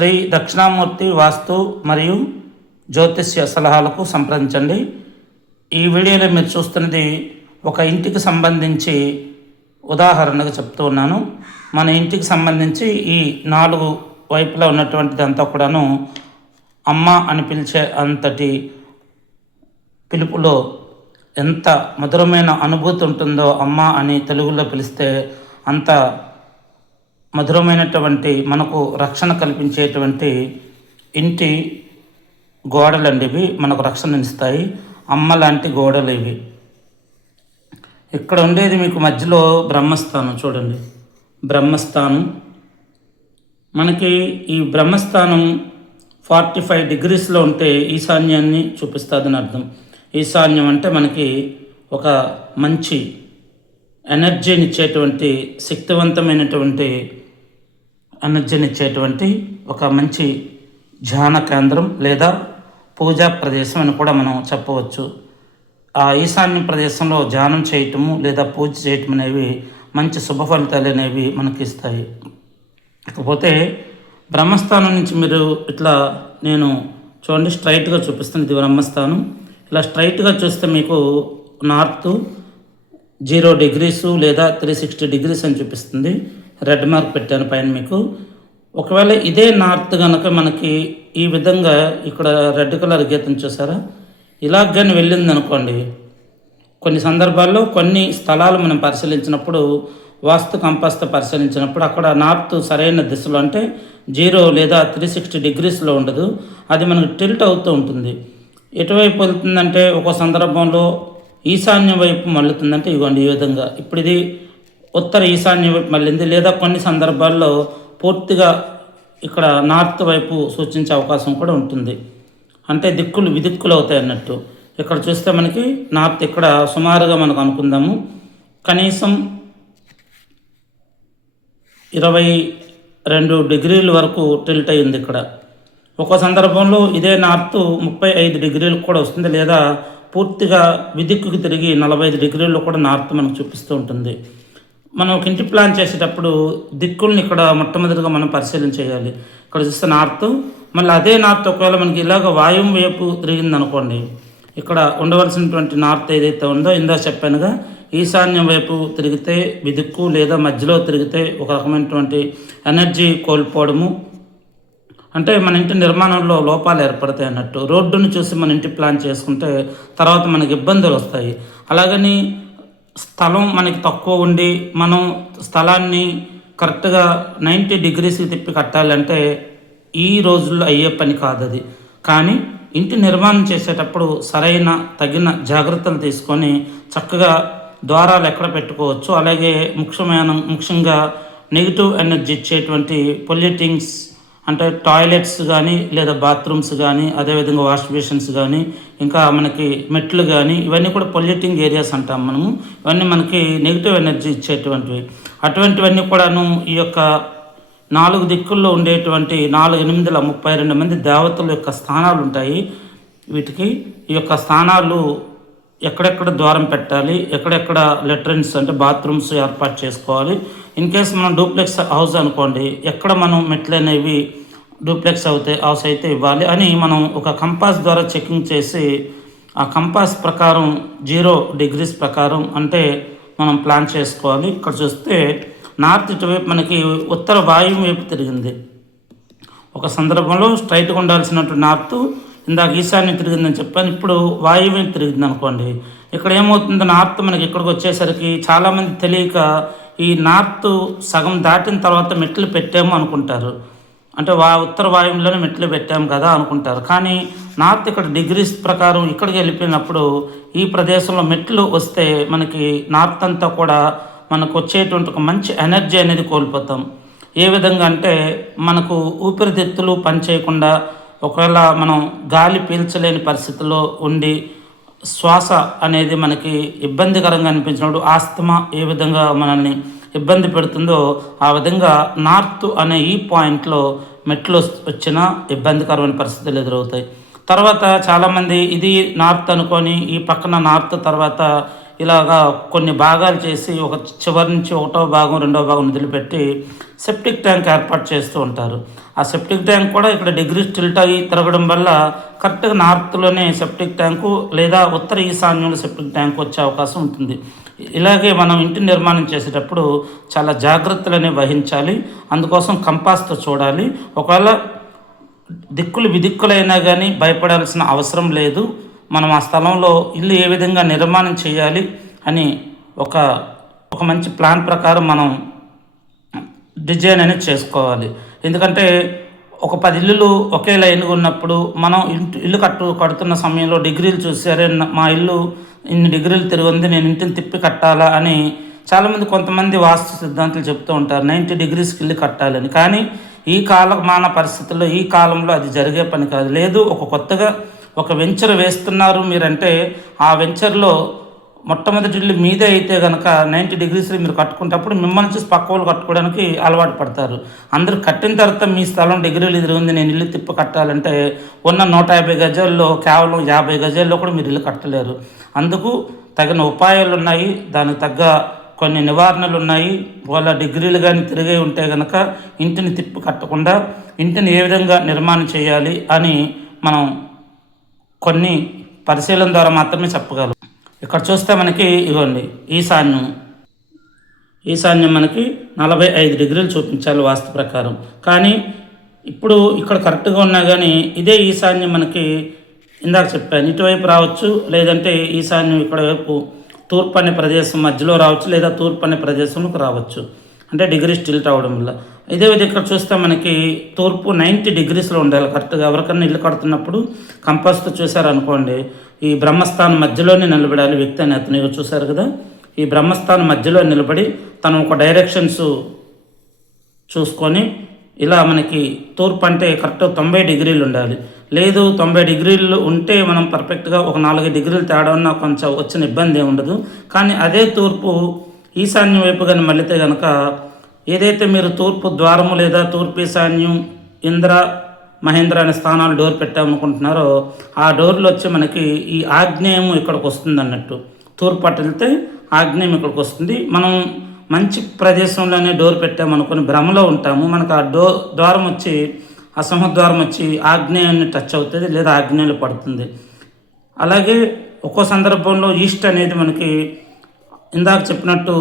శ్రీ దక్షిణామూర్తి వాస్తు మరియు జ్యోతిష్య సలహాలకు సంప్రదించండి. ఈ వీడియోలో మీరు చూస్తున్నది ఒక ఇంటికి సంబంధించి ఉదాహరణగా చెప్తూ ఉన్నాను. మన ఇంటికి సంబంధించి ఈ 4 వైపులా ఉన్నటువంటిదంతా కూడాను అమ్మ అని పిలిచే అంతటి పిలుపులో ఎంత మధురమైన అనుభూతి ఉంటుందో అమ్మ అని తెలుగులో పిలిస్తే అంత మధురమైనటువంటి మనకు రక్షణ కల్పించేటువంటి ఇంటి గోడలండి ఇవి. మనకు రక్షణ ఇస్తాయి. అమ్మ లాంటి గోడలు ఇవి. ఇక్కడ ఉండేది మీకు మధ్యలో బ్రహ్మస్థానం చూడండి. బ్రహ్మస్థానం మనకి ఈ బ్రహ్మస్థానం 45 డిగ్రీస్లో ఉంటే ఈశాన్యాన్ని చూపిస్తుందని అర్థం. ఈశాన్యం అంటే మనకి ఒక మంచి ఎనర్జీని ఇచ్చేటువంటి, శక్తివంతమైనటువంటి ఎనర్జీని ఇచ్చేటువంటి ఒక మంచి ధ్యాన కేంద్రం లేదా పూజా ప్రదేశం అని కూడా మనం చెప్పవచ్చు. ఆ ఈశాన్య ప్రదేశంలో ధ్యానం చేయటము లేదా పూజ చేయటం అనేవి మంచి శుభ ఫలితాలు అనేవి మనకి ఇస్తాయి. ఇకపోతే బ్రహ్మస్థానం నుంచి మీరు ఇట్లా నేను చూడండి స్ట్రైట్గా చూపిస్తాను. ఇది బ్రహ్మస్థానం. ఇలా స్ట్రైట్గా చూస్తే మీకు నార్త్ 0 డిగ్రీస్ లేదా 360 డిగ్రీస్ అని చూపిస్తుంది. రెడ్ మార్క్ పెట్టాను పైన మీకు. ఒకవేళ ఇదే నార్త్ కనుక మనకి ఈ విధంగా ఇక్కడ రెడ్ కలర్ గీతం చూసారా, ఇలాగని వెళ్ళింది అనుకోండి. కొన్ని సందర్భాల్లో కొన్ని స్థలాలు మనం పరిశీలించినప్పుడు, వాస్తు కంపాస్తో పరిశీలించినప్పుడు అక్కడ నార్త్ సరైన దిశలో అంటే 0 లేదా 360 డిగ్రీస్లో ఉండదు. అది మనకు టిల్ట్ అవుతూ ఉంటుంది. ఎటువైపు వెళ్తుందంటే ఒక సందర్భంలో ఈశాన్యం వైపు మళ్ళుతుందంటే ఇవ్వండి ఈ విధంగా. ఇప్పుడు ఇది ఉత్తర ఈశాన్యం వైపు మళ్ళింది. లేదా కొన్ని సందర్భాల్లో పూర్తిగా ఇక్కడ నార్త్ వైపు సూచించే అవకాశం కూడా ఉంటుంది. అంటే దిక్కులు విదిక్కులు అవుతాయి అన్నట్టు. ఇక్కడ చూస్తే మనకి నార్త్ ఇక్కడ సుమారుగా మనకు అనుకుందాము కనీసం 22 డిగ్రీల వరకు టిల్ట్ అయ్యింది ఇక్కడ. ఒక సందర్భంలో ఇదే నార్త్ 35 డిగ్రీలకు కూడా వస్తుంది. లేదా పూర్తిగా విదిక్కుకి తిరిగి 45 డిగ్రీల్లో కూడా నార్త్ మనకు చూపిస్తూ ఉంటుంది. మనం ఒక ఇంటి ప్లాన్ చేసేటప్పుడు దిక్కుల్ని ఇక్కడ మొట్టమొదటిగా మనం పరిశీలన చేయాలి. ఇక్కడ చూస్తే నార్త్, మళ్ళీ అదే నార్త్ ఒకవేళ మనకి ఇలాగ వాయువు వైపు తిరిగింది అనుకోండి, ఇక్కడ ఉండవలసినటువంటి నార్త్ ఏదైతే ఉందో ఇందా చెప్పానుగా, ఈశాన్యం వైపు తిరిగితే విదిక్కు లేదా మధ్యలో తిరిగితే ఒక రకమైనటువంటి ఎనర్జీ కోల్పోవడము, అంటే మన ఇంటి నిర్మాణంలో లోపాలు ఏర్పడతాయి అన్నట్టు. రోడ్డును చూసి మన ఇంటి ప్లాన్ చేసుకుంటే తర్వాత మనకి ఇబ్బందులు వస్తాయి. అలాగని స్థలం మనకి తక్కువ ఉండి మనం స్థలాన్ని కరెక్ట్గా 90 డిగ్రీస్కి తిప్పి కట్టాలంటే ఈ రోజుల్లో అయ్యే పని కాదు అది. కానీ ఇంటి నిర్మాణం చేసేటప్పుడు సరైన తగిన జాగ్రత్తలు తీసుకొని చక్కగా ద్వారాలు ఎక్కడ పెట్టుకోవచ్చు. అలాగే ముఖ్యంగా నెగిటివ్ ఎనర్జీ ఇచ్చేటువంటి పొల్యూటింగ్స్ అంటే టాయిలెట్స్ కానీ లేదా బాత్రూమ్స్ కానీ, అదేవిధంగా వాష్ బేసిన్స్ కానీ, ఇంకా మనకి మెట్లు కానీ, ఇవన్నీ కూడా పొల్యూటింగ్ ఏరియాస్ అంటాం మనము. ఇవన్నీ మనకి నెగిటివ్ ఎనర్జీ ఇచ్చేటువంటివి. అటువంటివన్నీ కూడాను ఈ యొక్క 4 దిక్కుల్లో ఉండేటువంటి 4×8 మంది దేవతల యొక్క స్థానాలు ఉంటాయి. వీటికి ఈ యొక్క స్థానాలు ఎక్కడెక్కడ ద్వారం పెట్టాలి, ఎక్కడెక్కడ లెట్రిన్స్ అంటే బాత్రూమ్స్ ఏర్పాటు చేసుకోవాలి. ఇన్ కేస్ మనం డూప్లెక్స్ హౌస్ అనుకోండి, ఎక్కడ మనం మెట్లు అనేవి డూప్లెక్స్ హౌస్ అయితే ఇవ్వాలి అని మనం ఒక కంపాస్ ద్వారా చెకింగ్ చేసి ఆ కంపాస్ ప్రకారం 0 డిగ్రీస్ ప్రకారం అంటే మనం ప్లాన్ చేసుకోవాలి. ఇక్కడ చూస్తే నార్త్ ఇటువైపు మనకి ఉత్తర వాయువు వైపు తిరిగింది. ఒక సందర్భంలో స్ట్రైట్గా ఉండాల్సినటువంటి నార్త్ ఇందాక ఈశాన్యం తిరిగిందని చెప్పాను, ఇప్పుడు వాయువు వైపు తిరిగింది అనుకోండి. ఇక్కడ ఏమవుతుంది, నార్త్ మనకి ఇక్కడికి వచ్చేసరికి చాలామంది తెలియక ఈ నార్త్ సగం దాటిన తర్వాత మెట్లు పెట్టాము అనుకుంటారు. అంటే ఉత్తర వాయువులోనే మెట్లు పెట్టాము కదా అనుకుంటారు. కానీ నార్త్ ఇక్కడ డిగ్రీస్ ప్రకారం ఇక్కడికి వెళ్ళిపోయినప్పుడు ఈ ప్రదేశంలో మెట్లు వస్తే మనకి నార్త్ అంతా కూడా మనకు వచ్చేటువంటి ఒక మంచి ఎనర్జీ అనేది కోల్పోతాం. ఏ విధంగా అంటే మనకు ఊపిరితిత్తులు పనిచేయకుండా, ఒకవేళ మనం గాలి పీల్చలేని పరిస్థితుల్లో ఉండి శ్వాస అనేది మనకి ఇబ్బందికరంగా అనిపించినప్పుడు ఆస్తమా ఏ విధంగా మనల్ని ఇబ్బంది పెడుతుందో ఆ విధంగా నార్త్ అనే ఈ పాయింట్లో మెట్లు వచ్చినా ఇబ్బందికరమైన పరిస్థితులు ఎదురవుతాయి. తర్వాత చాలామంది ఇది నార్త్ అనుకొని ఈ పక్కన నార్త్ తర్వాత ఇలాగా కొన్ని భాగాలు చేసి ఒక చివరి నుంచి ఒకటో భాగం రెండో భాగం వదిలిపెట్టి సెప్టిక్ ట్యాంక్ ఏర్పాటు చేస్తూ ఉంటారు. ఆ సెప్టిక్ ట్యాంక్ కూడా ఇక్కడ డిగ్రీస్ టిల్ట్ అయ్యి తిరగడం వల్ల కరెక్ట్గా నార్త్లోనే సెప్టిక్ ట్యాంకు లేదా ఉత్తర ఈశాన్యంలో సెప్టిక్ ట్యాంక్ వచ్చే అవకాశం ఉంటుంది. ఇలాగే మనం ఇంటి నిర్మాణం చేసేటప్పుడు చాలా జాగ్రత్తలనే వహించాలి. అందుకోసం కంపాస్తో చూడాలి. ఒకవేళ దిక్కులు విదిక్కులైనా కానీ భయపడాల్సిన అవసరం లేదు. మనం ఆ స్థలంలో ఇల్లు ఏ విధంగా నిర్మాణం చేయాలి అని ఒక మంచి ప్లాన్ ప్రకారం మనం డిజైన్ అనేది చేసుకోవాలి. ఎందుకంటే ఒక 10 ఇల్లులు ఒకే లైన్గా ఉన్నప్పుడు మనం ఇల్లు కడుతున్న సమయంలో డిగ్రీలు చూసారే, మా ఇల్లు ఇన్ని డిగ్రీలు తిరిగింది, నేను ఇంటిని తిప్పి కట్టాలా అని చాలామంది కొంతమంది వాస్తు సిద్ధాంతాలు చెప్తూ ఉంటారు 90 డిగ్రీస్కి ఇల్లు కట్టాలని. కానీ ఈ కాలమాన పరిస్థితుల్లో ఈ కాలంలో అది జరిగే పని కాదు. లేదు, కొత్తగా ఒక వెంచర్ వేస్తున్నారు మీరంటే ఆ వెంచర్లో మొట్టమొదటి ఇల్లు మీదే అయితే కనుక 90 డిగ్రీస్లో మీరు కట్టుకుంటప్పుడు మిమ్మల్ని చూసి పక్క వాళ్ళు కట్టుకోవడానికి అలవాటు పడతారు. అందరూ కట్టిన తర్వాత మీ స్థలం డిగ్రీలు ఎదురుంది, నేను ఇల్లు తిప్పి కట్టాలంటే ఉన్న 150 గజాల్లో కేవలం 50 గజాల్లో కూడా మీరు ఇల్లు కట్టలేరు. అందుకు తగిన ఉపాయాలు ఉన్నాయి, దానికి తగ్గ కొన్ని నివారణలు ఉన్నాయి. వాళ్ళ డిగ్రీలు కానీ తిరిగే ఉంటే కనుక ఇంటిని తిప్పి కట్టకుండా ఇంటిని ఏ విధంగా నిర్మాణం చేయాలి అని మనం కొన్ని పరిశీలన ద్వారా మాత్రమే చెప్పగలం. ఇక్కడ చూస్తే మనకి ఇవ్వండి ఈశాన్యం మనకి 45 డిగ్రీలు చూపించాలి వాస్తు ప్రకారం. కానీ ఇప్పుడు ఇక్కడ కరెక్ట్గా ఉన్నా కానీ ఇదే ఈశాన్యం మనకి ఇందాక చెప్పాను ఇటువైపు రావచ్చు, లేదంటే ఈశాన్యం ఇక్కడ వైపు తూర్పు అనే ప్రదేశం మధ్యలో రావచ్చు, లేదా తూర్పు అనే ప్రదేశంలోకి రావచ్చు. అంటే డిగ్రీస్ టిల్ట్ అవ్వడం వల్ల. ఇదే విధంగా ఇక్కడ చూస్తే మనకి తూర్పు 90 డిగ్రీస్లో ఉండాలి కరెక్ట్గా. ఎవరికన్నా ఇల్లు కడుతున్నప్పుడు కంపాస్తో చూసారనుకోండి, ఈ బ్రహ్మస్థానం మధ్యలోనే నిలబడాలి వ్యక్తి అని అతను చూశారు కదా. ఈ బ్రహ్మస్థానం మధ్యలో నిలబడి తను ఒక డైరెక్షన్స్ చూసుకొని ఇలా మనకి తూర్పు అంటే కరెక్ట్ 90 డిగ్రీలు ఉండాలి. లేదు 90 డిగ్రీలు ఉంటే మనం పర్ఫెక్ట్గా ఒక 4 డిగ్రీలు తేడా ఉన్నా కొంచెం వచ్చిన ఇబ్బంది ఏమి ఉండదు. కానీ అదే తూర్పు ఈశాన్యం వైపు కానీ మళ్ళీతే కనుక ఏదైతే మీరు తూర్పు ద్వారము లేదా తూర్పు ఈశాన్యం ఇంద్ర మహేంద్ర అనే స్థానాలు డోర్ పెట్టామనుకుంటున్నారో ఆ డోర్లు వచ్చి మనకి ఈ ఆగ్నేయం ఇక్కడికి వస్తుంది అన్నట్టు. తూర్పు అటు వెళ్తే ఆగ్నేయం ఇక్కడికి వస్తుంది. మనం మంచి ప్రదేశంలోనే డోర్ పెట్టామనుకుని భ్రమలో ఉంటాము. మనకు ఆ ద్వారం వచ్చి ఆ సింహద్వారం వచ్చి ఆగ్నేయాన్ని టచ్ అవుతుంది లేదా ఆగ్నేయంలో పడుతుంది. అలాగే ఒక్కో సందర్భంలో ఈస్ట్ అనేది మనకి ఇందాక చెప్పినట్టు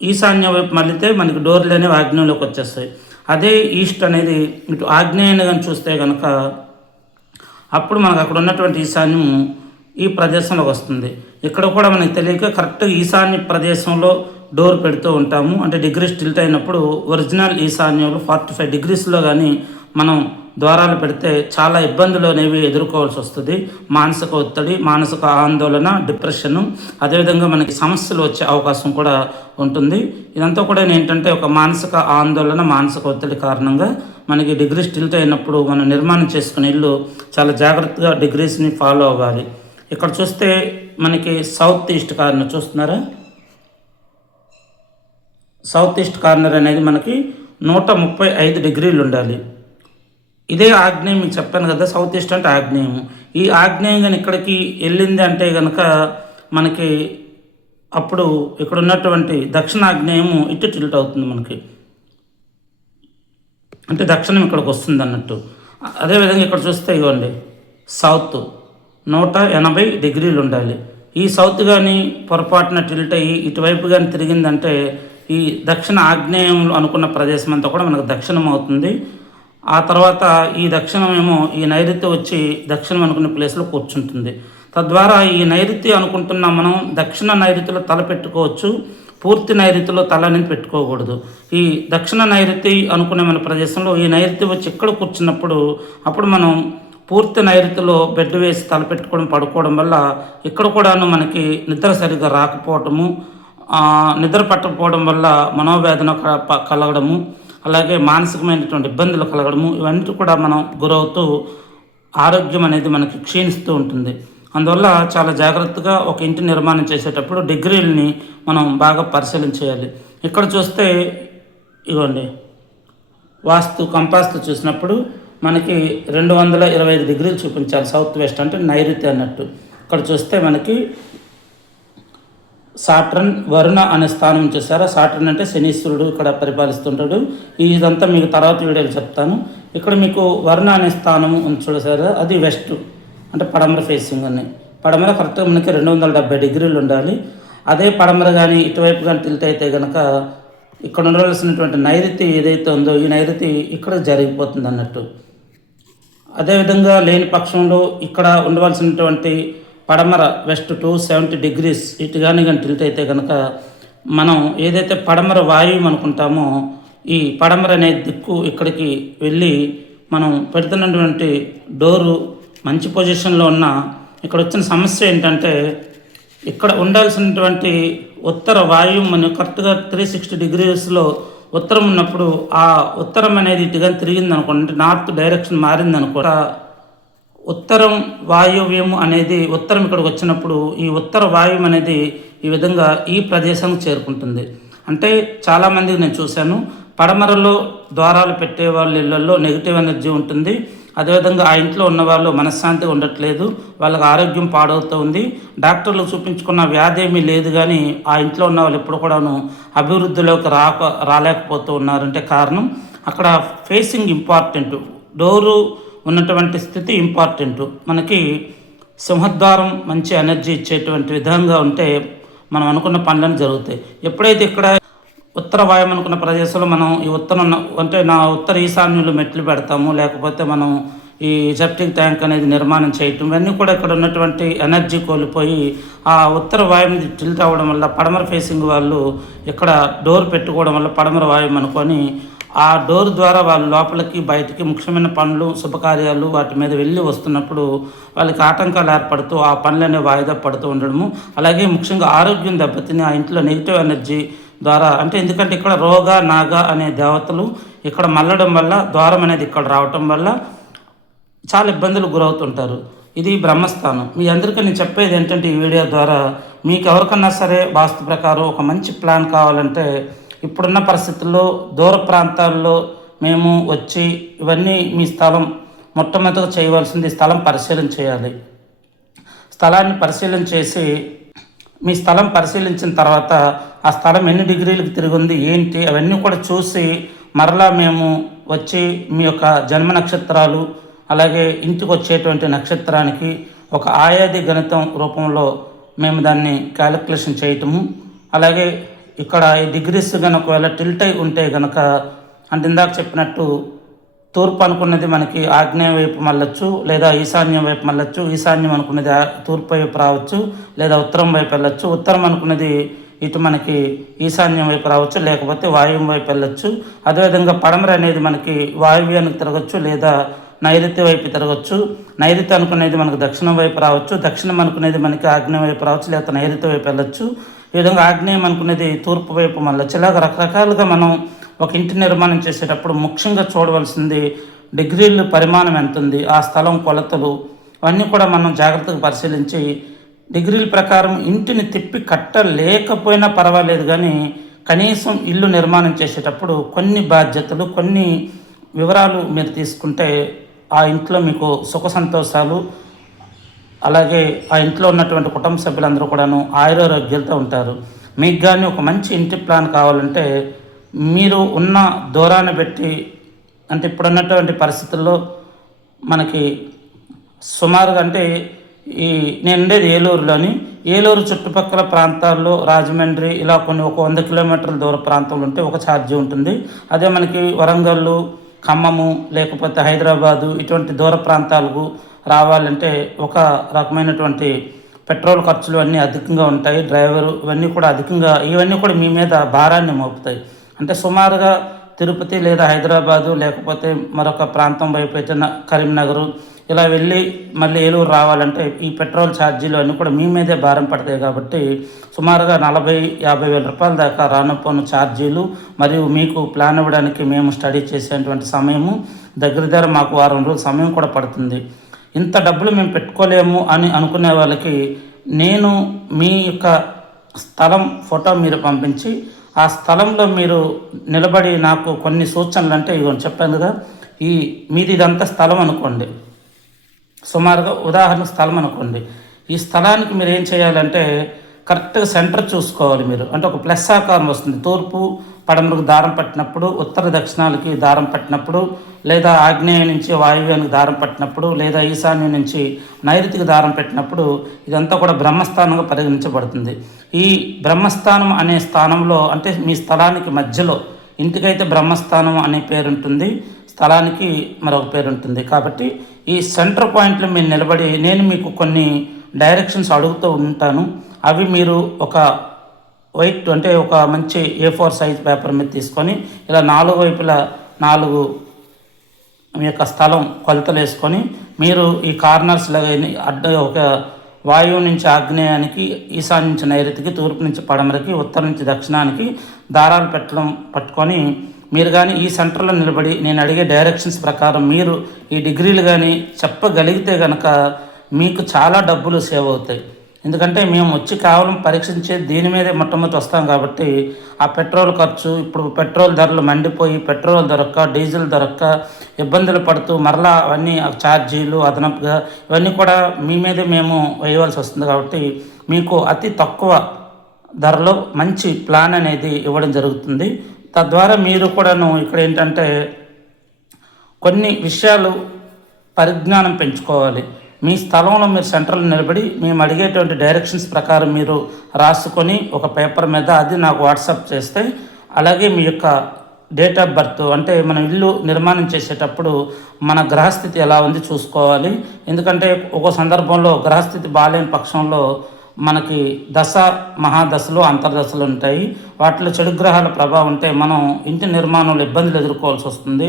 ఈశాన్య వైపు మళ్ళీతే మనకి డోర్లు అనేవి ఆగ్నేయంలోకి వచ్చేస్తాయి. అదే ఈస్ట్ అనేది ఇటు ఆగ్నేయాన్ని కానీ చూస్తే కనుక అప్పుడు మనకు అక్కడ ఉన్నటువంటి ఈశాన్యం ఈ ప్రదేశంలోకి వస్తుంది. ఇక్కడ కూడా మనకి తెలియక కరెక్ట్గా ఈశాన్య ప్రదేశంలో డోర్ పెడుతూ ఉంటాము. అంటే డిగ్రీస్ టిల్ట్ అయినప్పుడు ఒరిజినల్ ఈశాన్యంలో 45 డిగ్రీస్లో కానీ మనం ద్వారాలు పెడితే చాలా ఇబ్బందులు అనేవి ఎదుర్కోవాల్సి వస్తుంది. మానసిక ఒత్తిడి, మానసిక ఆందోళన, డిప్రెషను, అదేవిధంగా మనకి సమస్యలు వచ్చే అవకాశం కూడా ఉంటుంది. ఇదంతా కూడా ఏంటంటే ఒక మానసిక ఆందోళన, మానసిక ఒత్తిడి కారణంగా మనకి డిగ్రీస్ టిల్ట్ అయినప్పుడు మనం నిర్మాణం చేసుకునే ఇల్లు చాలా జాగ్రత్తగా డిగ్రీస్ని ఫాలో అవ్వాలి. ఇక్కడ చూస్తే మనకి సౌత్ ఈస్ట్ కార్నర్ చూస్తున్నారా, సౌత్ ఈస్ట్ కార్నర్ అనేది మనకి 135 డిగ్రీలు ఉండాలి. ఇదే ఆగ్నేయం మీకు చెప్పాను కదా, సౌత్ ఈస్ట్ అంటే ఆగ్నేయం. ఈ ఆగ్నేయం కానీ ఇక్కడికి వెళ్ళింది అంటే కనుక మనకి అప్పుడు ఇక్కడ ఉన్నటువంటి దక్షిణాగ్నేయము ఇటు టిల్ట్ అవుతుంది మనకి, అంటే దక్షిణం ఇక్కడికి వస్తుంది అన్నట్టు. అదేవిధంగా ఇక్కడ చూస్తే ఇవ్వండి సౌత్ 180 డిగ్రీలు ఉండాలి. ఈ సౌత్ కానీ పొరపాటున టిల్ట్ అయ్యి ఇటువైపు కానీ తిరిగిందంటే ఈ దక్షిణ ఆగ్నేయంలో అనుకున్న ప్రదేశం అంతా కూడా మనకు దక్షిణం అవుతుంది. ఆ తర్వాత ఈ దక్షిణమేమో ఈ నైరుతి వచ్చి దక్షిణం అనుకునే ప్లేస్లో కూర్చుంటుంది. తద్వారా ఈ నైరుతి అనుకుంటున్నాం మనం, దక్షిణ నైరుతిలో తల పెట్టుకోవచ్చు, పూర్తి నైరుతిలో తల అనేది పెట్టుకోకూడదు. ఈ దక్షిణ నైరుతి అనుకునే మన ప్రదేశంలో ఈ నైరుతి వచ్చి ఇక్కడ కూర్చున్నప్పుడు అప్పుడు మనం పూర్తి నైరుతిలో బెడ్ వేసి తల పెట్టుకోవడం పడుకోవడం వల్ల ఇక్కడ కూడాను మనకి నిద్ర సరిగ్గా రాకపోవటము, నిద్ర పట్టకపోవడం వల్ల మనోవేదన కలగడము, అలాగే మానసికమైనటువంటి ఇబ్బందులు కలగడము, ఇవన్నీ కూడా మనం గురవుతూ ఆరోగ్యం అనేది మనకి క్షీణిస్తూ ఉంటుంది. అందువల్ల చాలా జాగ్రత్తగా ఒక ఇంటి నిర్మాణం చేసేటప్పుడు డిగ్రీలని మనం బాగా పరిశీలించేయాలి. ఇక్కడ చూస్తే ఇవ్వండి వాస్తు కంపాస్తో చూసినప్పుడు మనకి 225 డిగ్రీలు చూపించాలి. సౌత్ వెస్ట్ అంటే నైరుతి అన్నట్టు. ఇక్కడ చూస్తే మనకి సాటర్న్, వరుణ అనే స్థానం చూసారా. సాటర్న్ అంటే శనీశ్వరుడు ఇక్కడ పరిపాలిస్తుంటాడు. ఇదంతా మీకు తర్వాత వీడియోలు చెప్తాను. ఇక్కడ మీకు వరుణ అనే స్థానం ఉంది చూసారా, అది వెస్ట్ అంటే పడమర ఫేసింగ్ అని. పడమర కరెక్ట్గా మనకి 270 డిగ్రీలు ఉండాలి. అదే పడమర కానీ ఇటువైపు కానీ టిల్ట్ అయితే కనుక ఇక్కడ ఉండవలసినటువంటి నైరుతి ఏదైతే ఉందో ఈ నైరుతి ఇక్కడ జరిగిపోతుంది అన్నట్టు. అదేవిధంగా లేని పక్షంలో ఇక్కడ ఉండవలసినటువంటి పడమర వెస్ట్ 270 డిగ్రీస్ ఇటు కానీ టిల్ట్ అయితే కనుక మనం ఏదైతే పడమర వాయువు అనుకుంటామో ఈ పడమర అనే దిక్కు ఇక్కడికి వెళ్ళి మనం పెడుతున్నటువంటి డోరు మంచి పొజిషన్లో ఉన్న ఇక్కడ వచ్చిన సమస్య ఏంటంటే ఇక్కడ ఉండాల్సినటువంటి ఉత్తర వాయువు మనం కరెక్ట్గా 360 డిగ్రీస్లో ఉత్తరం ఉన్నప్పుడు ఆ ఉత్తరం అనేది ఇటుగా తిరిగింది అనుకోండి, నార్త్ డైరెక్షన్ మారింది అనుకో, ఉత్తరం వాయువ్యము అనేది ఉత్తరం ఇక్కడికి వచ్చినప్పుడు ఈ ఉత్తర వాయువు అనేది ఈ విధంగా ఈ ప్రదేశానికి చేరుకుంటుంది. అంటే చాలామందికి నేను చూశాను, పడమరలో ద్వారాలు పెట్టే వాళ్ళ ఇళ్లలో నెగిటివ్ ఎనర్జీ ఉంటుంది. అదేవిధంగా ఆ ఇంట్లో ఉన్నవాళ్ళు మనశ్శాంతిగా ఉండట్లేదు, వాళ్ళకి ఆరోగ్యం పాడవుతూ ఉంది. డాక్టర్లు చూపించుకున్న వ్యాధి ఏమీ లేదు, కానీ ఆ ఇంట్లో ఉన్న వాళ్ళు ఎప్పుడు కూడాను అభివృద్ధిలోకి రాలేకపోతూ ఉన్నారంటే కారణం అక్కడ ఫేసింగ్ ఇంపార్టెంట్, డోరు ఉన్నటువంటి స్థితి ఇంపార్టెంట్. మనకి సింహద్వారం మంచి ఎనర్జీ ఇచ్చేటువంటి విధంగా ఉంటే మనం అనుకున్న పనులను జరుగుతాయి. ఎప్పుడైతే ఇక్కడ ఉత్తర వాయువు అనుకున్న ప్రదేశంలో మనం ఈ ఉత్తరం అంటే ఉత్తర ఈశాన్యంలో మెట్లు పెడతాము, లేకపోతే మనం ఈ సెప్టిక్ ట్యాంక్ అనేది నిర్మాణం చేయటం, ఇవన్నీ కూడా ఇక్కడ ఉన్నటువంటి ఎనర్జీ కోల్పోయి ఆ ఉత్తర వాయువు మీద టిల్ట్ అవ్వడం వల్ల పడమర ఫేసింగ్ వాళ్ళు ఇక్కడ డోర్ పెట్టుకోవడం వల్ల పడమర వాయువు అనుకొని ఆ డోర్ ద్వారా వాళ్ళ లోపలికి బయటికి ముఖ్యమైన పనులు శుభకార్యాలు వాటి మీద వెళ్ళి వస్తున్నప్పుడు వాళ్ళకి ఆటంకాలు ఏర్పడుతూ ఆ పనులనే వాయిదా పడుతూ ఉండడము. అలాగే ముఖ్యంగా ఆరోగ్యం దెబ్బతిని ఆ ఇంట్లో నెగిటివ్ ఎనర్జీ ద్వారా, అంటే ఎందుకంటే ఇక్కడ రోగ నాగ అనే దేవతలు ఇక్కడ మల్లడం వల్ల ద్వారం అనేది ఇక్కడ రావటం వల్ల చాలా ఇబ్బందులు గురవుతుంటారు. ఇది బ్రహ్మస్థానం. మీ అందరికీ నేను చెప్పేది ఏంటంటే ఈ వీడియో ద్వారా మీకు ఎవరికన్నా సరే వాస్తు ప్రకారం ఒక మంచి ప్లాన్ కావాలంటే ఇప్పుడున్న పరిస్థితుల్లో దూర ప్రాంతాల్లో మేము వచ్చి ఇవన్నీ మీ స్థలం మొట్టమొదటిగా చేయవలసింది స్థలం పరిశీలన చేయాలి. స్థలాన్ని పరిశీలన చేసి మీ స్థలం పరిశీలించిన తర్వాత ఆ స్థలం ఎన్ని డిగ్రీలకు తిరిగి ఉంది ఏంటి అవన్నీ కూడా చూసి మరలా మేము వచ్చి మీ యొక్క జన్మ నక్షత్రాలు అలాగే ఇంటికి వచ్చేటువంటి నక్షత్రానికి ఒక ఆయాది గణితం రూపంలో మేము దాన్ని క్యాలిక్యులేషన్ చేయటము. అలాగే ఇక్కడ ఈ డిగ్రీస్ కనుక ఒకవేళ టిల్ట్ అయి ఉంటే కనుక అంటే ఇందాక చెప్పినట్టు తూర్పు అనుకున్నది మనకి ఆగ్నేయ వైపు మళ్ళొచ్చు, లేదా ఈశాన్యం వైపు మళ్ళొచ్చు. ఈశాన్యం అనుకున్నది తూర్పు వైపు రావచ్చు, లేదా ఉత్తరం వైపు వెళ్ళొచ్చు. ఉత్తరం అనుకున్నది ఇటు మనకి ఈశాన్యం వైపు రావచ్చు, లేకపోతే వాయువ్యం వైపు వెళ్ళొచ్చు. అదేవిధంగా పడమర అనేది మనకి వాయువ్యానికి తిరగచ్చు, లేదా నైరుతి వైపు తిరగచ్చు. నైరుతి అనుకునేది మనకు దక్షిణం వైపు రావచ్చు, దక్షిణం అనుకునేది మనకి ఆగ్నేయం వైపు రావచ్చు, లేదా నైరుతి వైపు వెళ్ళొచ్చు. ఈ విధంగా ఆగ్నేయం అనుకునేది తూర్పు వైపు మళ్ళొచ్చు. ఇలాగ రకరకాలుగా మనం ఒక ఇంటి నిర్మాణం చేసేటప్పుడు ముఖ్యంగా చూడవలసింది డిగ్రీలు పరిమాణం ఎంత ఉంది, ఆ స్థలం కొలతలు అవన్నీ కూడా మనం జాగ్రత్తగా పరిశీలించి డిగ్రీల ప్రకారం ఇంటిని తిప్పి కట్టలేకపోయినా పర్వాలేదు, కానీ కనీసం ఇల్లు నిర్మాణం చేసేటప్పుడు కొన్ని బాధ్యతలు కొన్ని వివరాలు మీరు తీసుకుంటే ఆ ఇంట్లో మీకు సుఖ సంతోషాలు, అలాగే ఆ ఇంట్లో ఉన్నటువంటి కుటుంబ సభ్యులందరూ కూడాను ఆయురారోగ్యాలతో ఉంటారు. మీకు కానీ ఒక మంచి ఇంటి ప్లాన్ కావాలంటే మీరు ఉన్న దూరాన్ని బట్టి, అంటే ఇప్పుడున్నటువంటి పరిస్థితుల్లో మనకి సుమారుగా అంటే నేను ఉండేది ఏలూరులోని, ఏలూరు చుట్టుపక్కల ప్రాంతాల్లో రాజమండ్రి ఇలా కొన్ని ఒక 100 కిలోమీటర్ల దూర ప్రాంతంలో ఉంటే ఒక ఛార్జీ ఉంటుంది. అదే మనకి వరంగల్, ఖమ్మము, లేకపోతే హైదరాబాదు ఇటువంటి దూర ప్రాంతాలకు రావాలంటే ఒక రకమైనటువంటి పెట్రోల్ ఖర్చులు అన్నీ అధికంగా ఉంటాయి, డ్రైవరు ఇవన్నీ కూడా అధికంగా, ఇవన్నీ కూడా మీ మీద భారాన్ని మోపుతాయి. అంటే సుమారుగా తిరుపతి లేదా హైదరాబాదు లేకపోతే మరొక ప్రాంతం వైపు అయితే కరీంనగర్ ఇలా వెళ్ళి మళ్ళీ ఏలూరు రావాలంటే ఈ పెట్రోల్ ఛార్జీలు అన్నీ కూడా మీ మీదే భారం పడతాయి. కాబట్టి సుమారుగా 40-50 వేల రూపాయల దాకా రానుపోను ఛార్జీలు, మరియు మీకు ప్లాన్ ఇవ్వడానికి మేము స్టడీ చేసేటువంటి సమయము దగ్గర మాకు 1 వారం రోజుల సమయం కూడా పడుతుంది. ఇంత డబ్బులు మేము పెట్టుకోలేము అని అనుకునే వాళ్ళకి నేను మీ యొక్క స్థలం ఫోటో మీరు పంపించి ఆ స్థలంలో మీరు నిలబడి నాకు కొన్ని సూచనలు, అంటే ఇవన్నీ చెప్పాను కదా, మీది ఇదంతా స్థలం అనుకోండి, సుమారుగా ఉదాహరణ స్థలం అనుకోండి. ఈ స్థలానికి మీరు ఏం చేయాలంటే కరెక్ట్గా సెంటర్ చూసుకోవాలి మీరు. అంటే ఒక ప్లస్ ఆకారం వస్తుంది. తూర్పు పడమరకు దారం పట్టినప్పుడు, ఉత్తర దక్షిణాలకి దారం పట్టినప్పుడు, లేదా ఆగ్నేయం నుంచి వాయువ్యానికి దారం పట్టినప్పుడు, లేదా ఈశాన్యం నుంచి నైరుతికి దారం పెట్టినప్పుడు ఇదంతా కూడా బ్రహ్మస్థానంగా పరిగణించబడుతుంది. ఈ బ్రహ్మస్థానం అనే స్థానంలో అంటే మీ స్థలానికి మధ్యలో, ఇంటికైతే బ్రహ్మస్థానం అనే పేరు ఉంటుంది, స్థలానికి మరొక పేరు ఉంటుంది. కాబట్టి ఈ సెంటర్ పాయింట్లో మీరు నిలబడి నేను మీకు కొన్ని డైరెక్షన్స్ అడుగుతూ ఉంటాను. అవి మీరు ఒక వైట్ అంటే ఒక మంచి A4 సైజ్ పేపర్ మీద తీసుకొని ఇలా 4 వైపులా 4 మీ యొక్క స్థలం కొలతలు వేసుకొని మీరు ఈ కార్నర్స్లో అడ్డ ఒక వాయువు నుంచి ఆగ్నేయానికి, ఈశాన్యం నుంచి నైరుతికి, తూర్పు నుంచి పడమరకి, ఉత్తరం నుంచి దక్షిణానికి దారాలు పట్టుకొని మీరు కానీ ఈ సెంటర్లో నిలబడి నేను అడిగే డైరెక్షన్స్ ప్రకారం మీరు ఈ డిగ్రీలు కానీ చెప్పగలిగితే కనుక మీకు చాలా డబ్బులు సేవ్ అవుతాయి. ఎందుకంటే మేము వచ్చి కేవలం పరీక్షించే దీని మీదే మొట్టమొదటి వస్తాం కాబట్టి ఆ పెట్రోల్ ఖర్చు, ఇప్పుడు పెట్రోల్ ధరలు మండిపోయి పెట్రోల్ దొరక్క, డీజిల్ దొరక్క ఇబ్బందులు పడుతూ మరలా అవన్నీ ఛార్జీలు అదనపుగా ఇవన్నీ కూడా మీ మీదే మేము వేయవలసి వస్తుంది. కాబట్టి మీకు అతి తక్కువ ధరలో మంచి ప్లాన్ అనేది ఇవ్వడం జరుగుతుంది. తద్వారా మీరు కూడాను ఇక్కడ ఏంటంటే కొన్ని విషయాలు పరిజ్ఞానం పెంచుకోవాలి. మీ స్థలంలో మీరు సెంటర్లో నిలబడి మేము అడిగేటువంటి డైరెక్షన్స్ ప్రకారం మీరు రాసుకొని ఒక పేపర్ మీద అది నాకు వాట్సాప్ చేస్తే, అలాగే మీ యొక్క డేట్ ఆఫ్ బర్త్ అంటే మనం ఇల్లు నిర్మాణం చేసేటప్పుడు మన గ్రహస్థితి ఎలా ఉంది చూసుకోవాలి. ఎందుకంటే ఒక్కో సందర్భంలో గ్రహస్థితి బాగాలేని పక్షంలో మనకి దశ మహాదశలు అంతర్దశలు ఉంటాయి. వాటిలో చెడు గ్రహాల ప్రభావం ఉంటే మనం ఇంటి నిర్మాణంలో ఇబ్బందులు ఎదుర్కోవాల్సి వస్తుంది.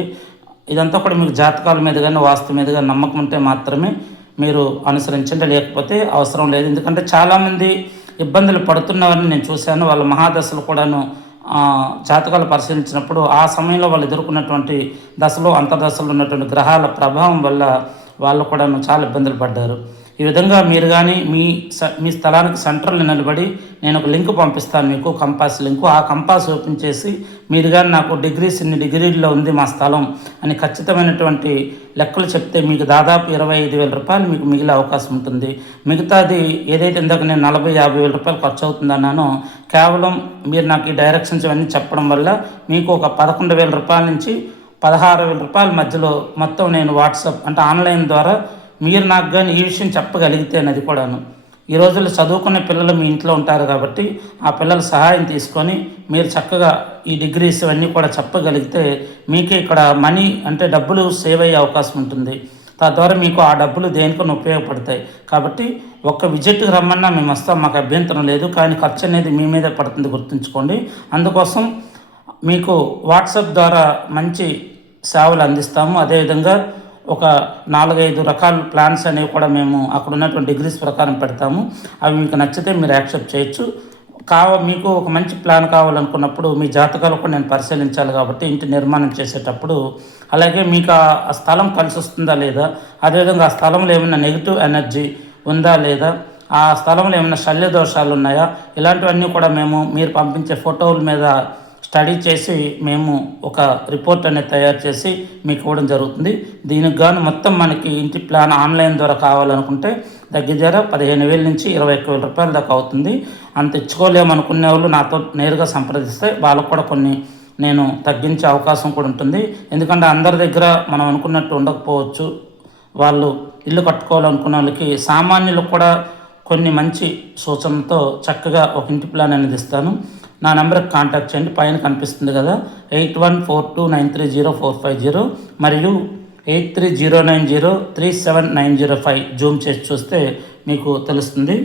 ఇదంతా కూడా మీకు జాతకాల మీద కానీ వాస్తు మీద కానీ నమ్మకం ఉంటే మాత్రమే మీరు అనుసరించండి, లేకపోతే అవసరం లేదు. ఎందుకంటే చాలామంది ఇబ్బందులు పడుతున్నారని నేను చూశాను. వాళ్ళ మహాదశలు కూడాను జాతకాలు పరిశీలించినప్పుడు ఆ సమయంలో వాళ్ళు ఎదుర్కొన్నటువంటి దశలు అంతర్దశలు ఉన్నటువంటి గ్రహాల ప్రభావం వల్ల వాళ్ళు కూడాను చాలా ఇబ్బందులు పడ్డారు. ఈ విధంగా మీరు కానీ మీ స్థలానికి సెంటర్లో నిలబడి నేను ఒక లింక్ పంపిస్తాను మీకు, కంపాస్ లింకు. ఆ కంపాస్ ఓపెన్ చేసి మీరు కానీ నాకు ఇన్ని డిగ్రీల్లో ఉంది మా స్థలం అని ఖచ్చితమైనటువంటి లెక్కలు చెప్తే మీకు దాదాపు 25,000 రూపాయలు మీకు మిగిలే అవకాశం ఉంటుంది. మిగతాది ఏదైతే ఇందాక నేను 40,000-50,000 రూపాయలు ఖర్చు అవుతుందన్నానో కేవలం మీరు నాకు ఈ డైరెక్షన్స్ ఇవన్నీ చెప్పడం వల్ల మీకు ఒక 11,000 రూపాయల నుంచి 16,000 రూపాయల మధ్యలో మొత్తం నేను వాట్సాప్ అంటే ఆన్లైన్ ద్వారా మీరు నాకు కానీ ఈ విషయం చెప్పగలిగితే అది కూడాను. ఈ రోజుల్లో చదువుకునే పిల్లలు మీ ఇంట్లో ఉంటారు కాబట్టి ఆ పిల్లల సహాయం తీసుకొని మీరు చక్కగా ఈ డిగ్రీస్ ఇవన్నీ కూడా చెప్పగలిగితే మీకే ఇక్కడ మనీ అంటే డబ్బులు సేవ్ అయ్యే అవకాశం ఉంటుంది. తద్వారా మీకు ఆ డబ్బులు దేనికన్నా ఉపయోగపడతాయి. కాబట్టి ఒక్క విజిట్కి రమ్మన్నా మేము వస్తాం, మాకు అభ్యంతరం లేదు. కానీ ఖర్చు అనేది మీ మీదే పడుతుంది, గుర్తుంచుకోండి. అందుకోసం మీకు వాట్సాప్ ద్వారా మంచి సేవలు అందిస్తాము. అదేవిధంగా ఒక 4-5 రకాల ప్లాన్స్ అనేవి కూడా మేము అక్కడ ఉన్నటువంటి డిగ్రీస్ ప్రకారం పెడతాము. అవి మీకు నచ్చితే మీరు యాక్సెప్ట్ చేయొచ్చు. మీకు ఒక మంచి ప్లాన్ కావాలనుకున్నప్పుడు మీ జాతకాలు కూడా నేను పరిశీలించాలి కాబట్టి ఇంటి నిర్మాణం చేసేటప్పుడు, అలాగే మీకు ఆ స్థలం కలిసి వస్తుందా లేదా, అదేవిధంగా ఆ స్థలంలో ఏమైనా నెగిటివ్ ఎనర్జీ ఉందా లేదా, ఆ స్థలంలో ఏమైనా శల్య దోషాలు ఉన్నాయా, ఇలాంటివన్నీ కూడా మీరు పంపించే ఫోటోల మీద స్టడీ చేసి మేము ఒక రిపోర్ట్ అనేది తయారు చేసి మీకు ఇవ్వడం జరుగుతుంది. దీనికి గాను మొత్తం మనకి ఇంటి ప్లాన్ ఆన్లైన్ ద్వారా కావాలనుకుంటే దగ్గర 15,000 నుంచి 21,000 రూపాయల దాకా అవుతుంది. అంత ఇచ్చుకోలేమనుకునే వాళ్ళు నాతో నేరుగా సంప్రదిస్తే వాళ్ళకు కూడా కొన్ని నేను తగ్గించే అవకాశం కూడా ఉంటుంది. ఎందుకంటే అందరి దగ్గర మనం అనుకున్నట్టు ఉండకపోవచ్చు. వాళ్ళు ఇల్లు కట్టుకోవాలనుకున్న వాళ్ళకి సామాన్యులకు కూడా కొన్ని మంచి సూచనలతో చక్కగా ఒక ఇంటి ప్లాన్ అనేది ఇస్తాను. నా నెంబర్కి కాంటాక్ట్ చేయండి, పైన కనిపిస్తుంది కదా 8142930450 మరియు 8309037905 జూమ్ చేసి చూస్తే మీకు తెలుస్తుంది.